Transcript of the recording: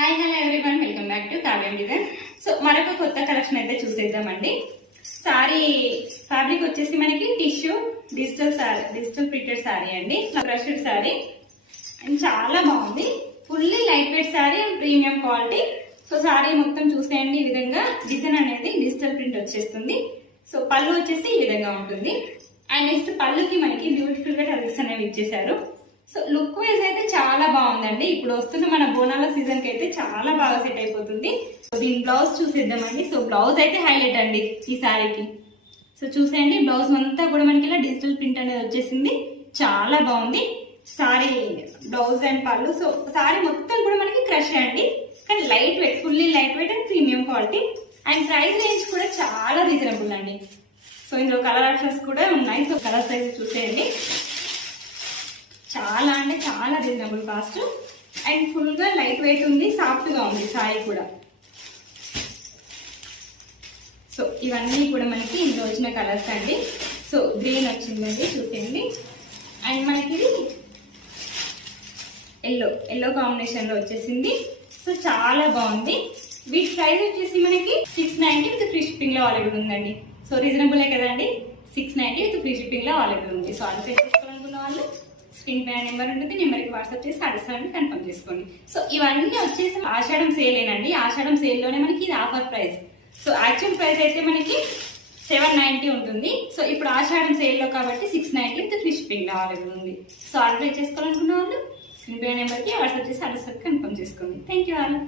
Hi hello everyone, welcome back to కావ్యం design. So మరొక కొత్త కలెక్షన్ అయితే చూసేద్దామండి. సారీ ఫ్యాబ్రిక్ వచ్చేసి మనకి టిష్యూ డిజిటల్ ప్రింటెడ్ సారీ అండి, క్రష్డ్ సారీ అండ్ చాలా బాగుంది. Fully light weight sorry and premium quality. So sorry మొత్తం చూసేయండి, ఈ విధంగా డిజైన్ అనేది డిజిటల్ ప్రింట్ వచ్చేస్తుంది. సో పళ్ళు వచ్చేసి ఈ విధంగా ఉంటుంది. అండ్ నెక్స్ట్ పళ్ళుకి మనకి బ్యూటిఫుల్ గా టర్ల్స్ అనేవి ఇచ్చేసారు. సో లుక్ వైజ్ అయితే చాలా బాగుందండి. ఇప్పుడు వస్తున్న మన బోనాల సీజన్ కి అయితే చాలా బాగా సెట్ అయిపోతుంది. సో దీని బ్లౌజ్ చూసేద్దామండి. సో బ్లౌజ్ అయితే హైలైట్ అండి ఈ సారీకి. సో చూసేయండి, బ్లౌజ్ అంతా కూడా మనకి ఇలా డిజిటల్ ప్రింట్ అనేది వచ్చేసింది, చాలా బాగుంది సారీ బ్లౌజ్ అండ్ పళ్ళు. సో సారీ మొత్తం కూడా మనకి క్రష్ అండి, కానీ light weight, fully light weight and premium quality. And price range కూడా చాలా రీజనబుల్ అండి. సో ఇందులో కలర్ ఆప్షన్స్ కూడా ఉన్నాయి. సో కలర్ సైజ్ చూసేయండి, చాలా అంటే చాలా రీజనబుల్ కాస్ట్ అండ్ ఫుల్ గా లైట్ వెయిట్ ఉంది, సాఫ్ట్ గా ఉంది సారీ కూడా. సో ఇవన్నీ కూడా మనకి ఇందులో వచ్చిన కలర్స్ అండి. సో గ్రీన్ వచ్చిందండి చూసేయండి, అండ్ మనకి ఎల్లో కాంబినేషన్ లో వచ్చేసింది. సో చాలా బాగుంది. వీటి ప్రైస్ వచ్చేసి మనకి 690 విత్ ఫ్రీ షిప్పింగ్ లో అవైలబుల్ ఉందండి. సో రీజనబుల్ కదండి, 690 విత్ ఫ్రీ షిప్పింగ్ లో అవైలబుల్ ఉంది. సో ఆర్డర్ చేసుకోవాలనుకున్న వాళ్ళు స్క్రీన్ పైన నెంబర్ ఉంటుంది, నెంబర్కి వాట్సాప్ చేసి అడ్రస్ కన్ఫర్మ్ చేసుకోండి. సో ఇవన్నీ వచ్చేసి ఆషాఢం సేలేనండి. ఆషాఢం సేల్లోనే మనకి ఇది offer price. So actual price అయితే మనకి 790 ఉంటుంది. సో ఇప్పుడు ఆషాఢం సేల్లో కాబట్టి 690 విత్ ఫ్రీ షిప్పింగ్ లో అవైలబుల్ ఉంది. సో ఆర్డర్ చేసుకోవాలనుకున్న వాళ్ళు స్క్రీన్ పైన నెంబర్కి వాట్సాప్ చేసి అడ్రస్ కన్ఫర్మ్ చేసుకోండి. Thank you all.